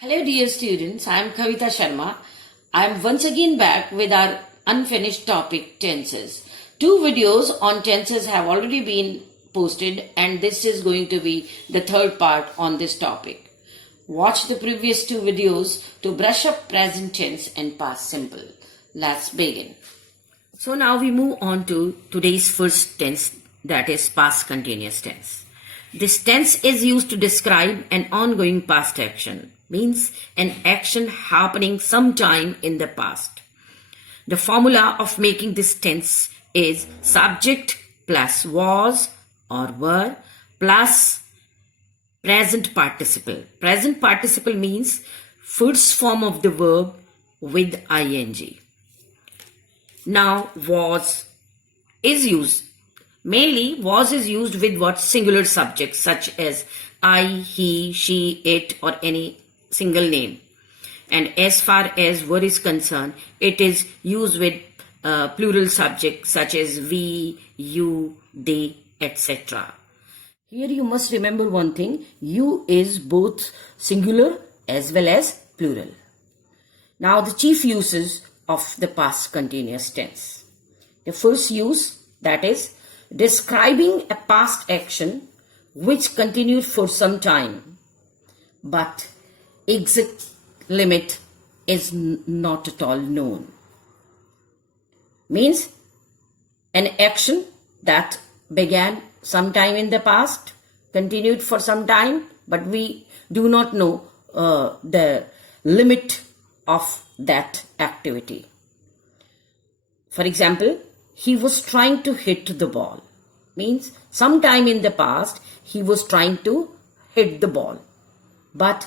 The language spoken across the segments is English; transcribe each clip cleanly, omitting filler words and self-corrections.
Hello dear students, I am Kavita Sharma. I am once again back with our unfinished topic tenses. Two videos on tenses have already been posted and this is going to be the third part on this topic. Watch the previous two videos to brush up present tense and past simple. Let's begin. So now we move on to today's first tense, that is past continuous tense. This tense is used to describe an ongoing past action, means an action happening sometime in the past. The formula of making this tense is subject plus was or were plus present participle. Present participle means first form of the verb with ing. Now was is used. Mainly was is used with what? Singular subjects such as I, he, she, it or any single name. And as far as were is concerned, it is used with plural subjects such as we, you, they, etc. Here you must remember one thing, you is both singular as well as plural. Now the chief uses of the past continuous tense. The first use, that is describing a past action which continued for some time, but exact limit is not at all known. Means an action that began sometime in the past, continued for some time, but we do not know the limit of that activity. For example, he was trying to hit the ball. Means sometime in the past he was trying to hit the ball, but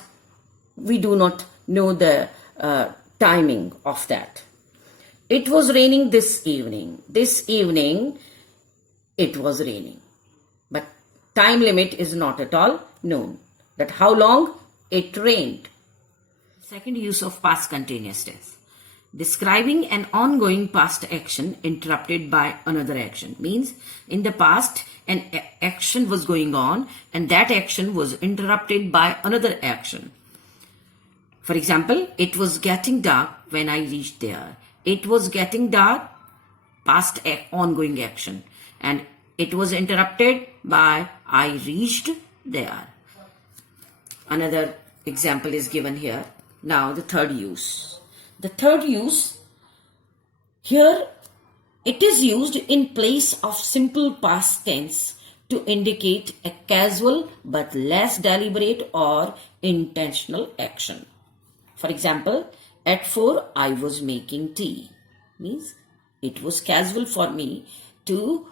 we do not know the timing of that. It was raining this evening. This evening it was raining, but time limit is not at all known. That how long it rained. Second use of past continuous tense. Describing an ongoing past action interrupted by another action. Means in the past an action was going on and that action was interrupted by another action. For example, it was getting dark when I reached there. It was getting dark, past ongoing action, and it was interrupted by I reached there. Another example is given here. Now the third use. The third use, here it is used in place of simple past tense to indicate a casual but less deliberate or intentional action. For example, at 4 I was making tea. Means it was casual for me to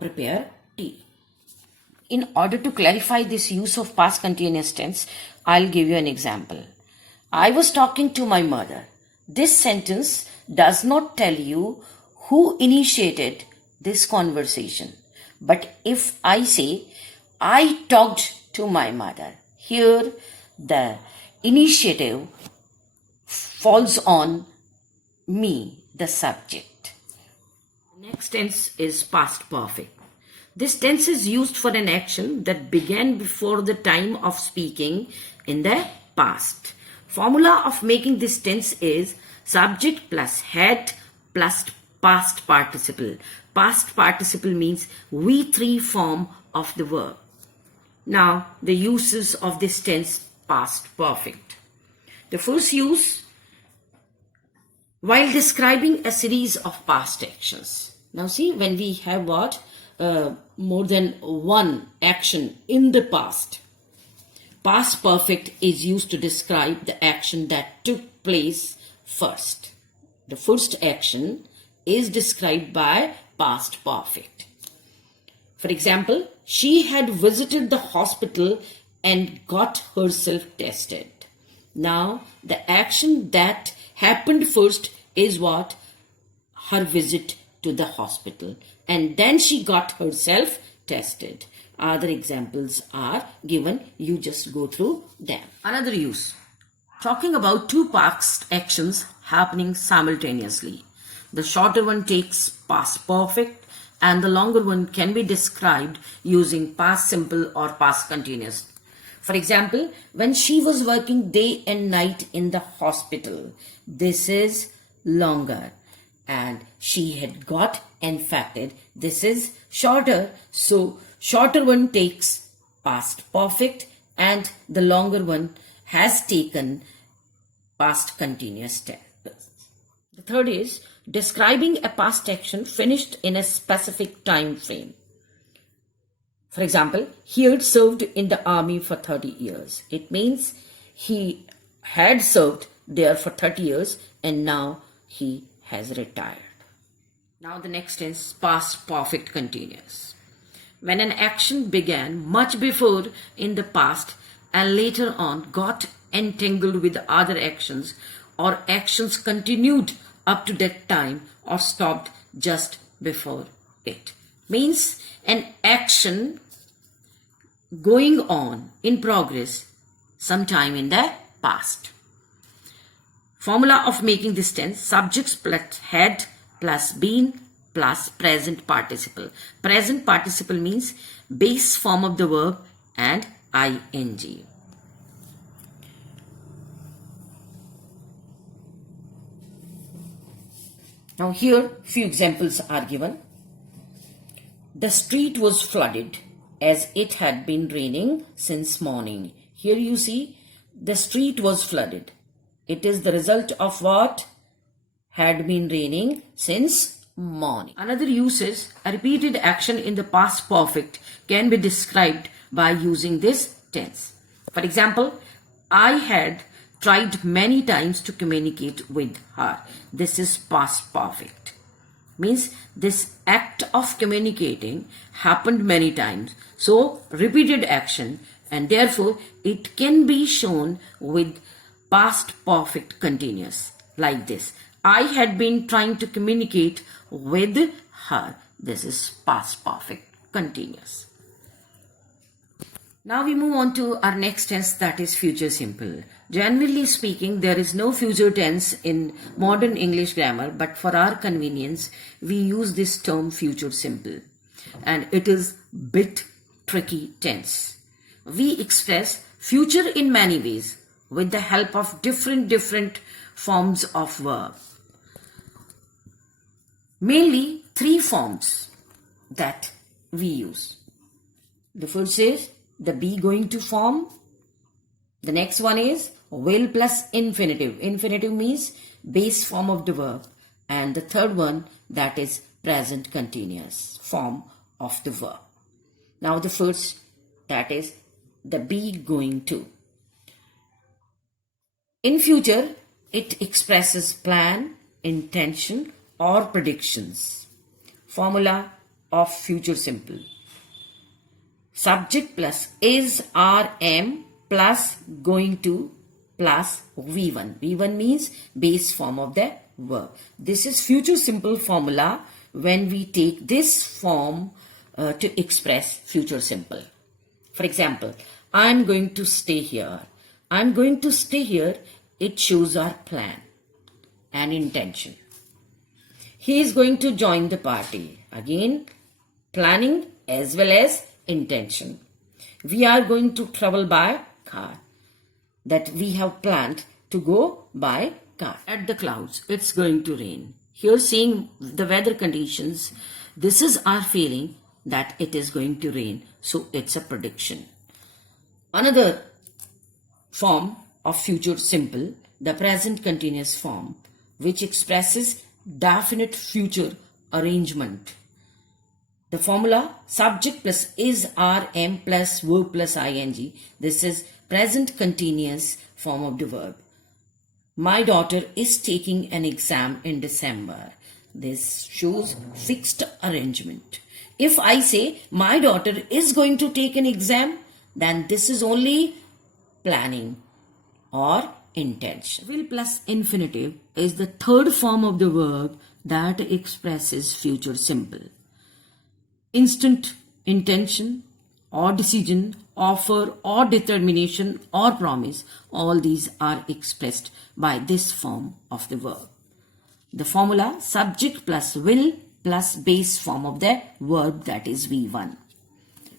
prepare tea. In order to clarify this use of past continuous tense, I'll give you an example. I was talking to my mother. This sentence does not tell you who initiated this conversation. But if I say, I talked to my mother, here the initiative falls on me, the subject. Next tense is past perfect. This tense is used for an action that began before the time of speaking in the past. Formula of making this tense is subject plus had plus past participle. Past participle means V3 form of the verb. Now the uses of this tense, past perfect. The first use, while describing a series of past actions. Now see, when we have what? More than one action in the past. Past perfect is used to describe the action that took place first. The first action is described by past perfect. For example, she had visited the hospital and got herself tested. Now, the action that happened first is what? Her visit to the hospital. And then she got herself tested. Other examples are given. You just go through them. Another use. Talking about two past actions happening simultaneously. The shorter one takes past perfect and the longer one can be described using past simple or past continuous. For example, when she was working day and night in the hospital, this is longer. And she had got infected, this is shorter. So shorter one takes past perfect and the longer one has taken past continuous tense. The third is describing a past action finished in a specific time frame. For example, he had served in the army for 30 years. It means he had served there for 30 years and now he has retired. Now the next is past perfect continuous. When an action began much before in the past and later on got entangled with other actions, or actions continued up to that time or stopped just before it. Means an action going on in progress sometime in the past. Formula of making this tense: subjects plus had plus been plus present participle. Present participle means base form of the verb and ing. Now here few examples are given. The street was flooded as it had been raining since morning. Here you see the street was flooded. It is the result of what? Had been raining since morning. Another use is a repeated action in the past perfect can be described by using this tense. For example, I had tried many times to communicate with her. This is past perfect. Means this act of communicating happened many times. So repeated action, and therefore it can be shown with past perfect continuous like this. I had been trying to communicate with her. This is past perfect continuous. Now we move on to our next tense, that is future simple. Generally speaking, there is no future tense in modern English grammar, but for our convenience, we use this term future simple. And it is bit tricky tense. We express future in many ways with the help of different forms of verb. Mainly three forms that we use. The first is the be going to form. The next one is will plus infinitive. Infinitive means base form of the verb. And the third one, that is present continuous form of the verb. Now the first, that is the be going to. In future, it expresses plan, intention, or predictions. Formula of future simple: subject plus is, are, am plus going to plus V1. V1 means base form of the verb. This is future simple formula when we take this form to express future simple. For example, I am going to stay here. I am going to stay here. It shows our plan and intention. He is going to join the party. Again, planning as well as intention. We are going to travel by car. That we have planned to go by car. At the clouds, it's going to rain. Here seeing the weather conditions, this is our feeling that it is going to rain. So it's a prediction. Another form of future simple, the present continuous form, which expresses definite future arrangement. The formula subject plus is, are, am plus verb plus ing. This is present continuous form of the verb. My daughter is taking an exam in December. This shows fixed arrangement. If I say my daughter is going to take an exam, then this is only planning or intention. Will plus infinitive is the third form of the verb that expresses future simple. Instant intention or decision, offer or determination or promise, all these are expressed by this form of the verb. The formula subject plus will plus base form of the verb, that is V1.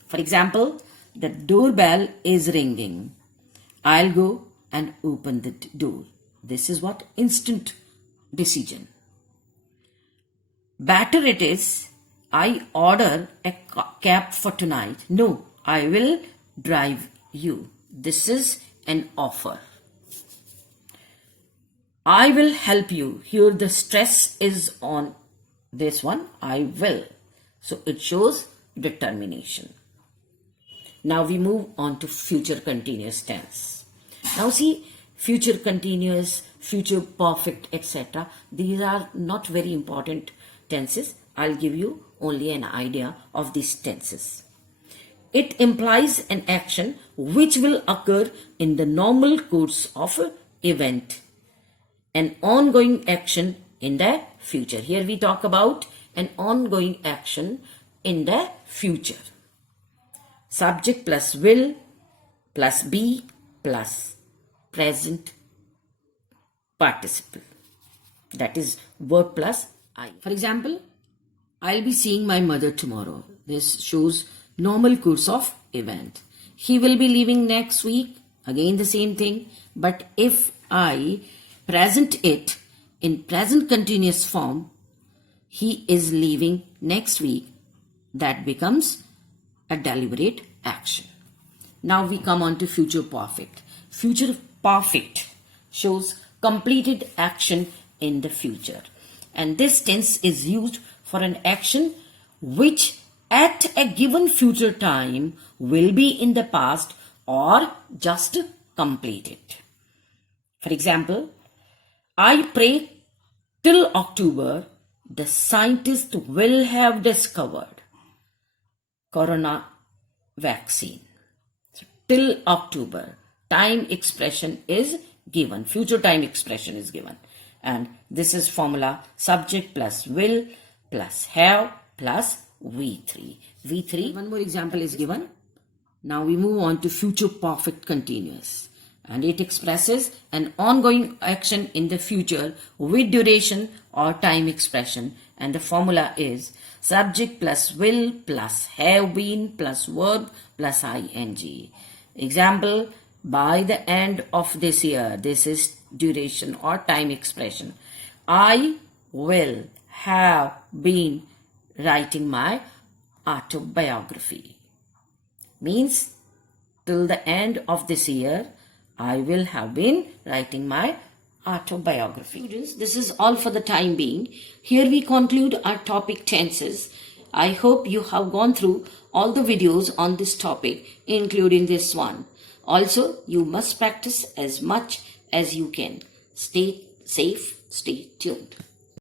For example, The doorbell is ringing. I'll go and open the door. This is what? Instant decision. Better it is, I order a cab for tonight. No, I will drive you. This is an offer. I will help you. Here the stress is on this one. I will. So it shows determination. Now we move on to future continuous tense. Now see, future continuous, future perfect, etc. These are not very important tenses. I'll give you only an idea of these tenses. It implies an action which will occur in the normal course of an event. An ongoing action in the future. Here we talk about an ongoing action in the future. Subject plus will plus be plus present participle. That is verb plus I. For example, I'll be seeing my mother tomorrow. This shows normal course of event. He will be leaving next week. Again the same thing. But if I present it in present continuous form, he is leaving next week. That becomes a deliberate action. Now we come on to future perfect. Future perfect shows completed action in the future. And this tense is used for an action which at a given future time will be in the past or just completed. For example, I pray till October the scientists will have discovered corona vaccine. So, till October, time expression is given, future time expression is given. And this is formula subject plus will plus have plus V3. V3, one more example is given. Now we move on to future perfect continuous. And it expresses an ongoing action in the future with duration or time expression. And the formula is subject plus will plus have been plus verb plus ing. Example, by the end of this year. This is duration or time expression. I will have been writing my autobiography. Means till the end of this year, I will have been writing my autobiography. Students, this is all for the time being. Here we conclude our topic tenses. I hope you have gone through all the videos on this topic, including this one. Also, you must practice as much as you can. Stay safe, stay tuned.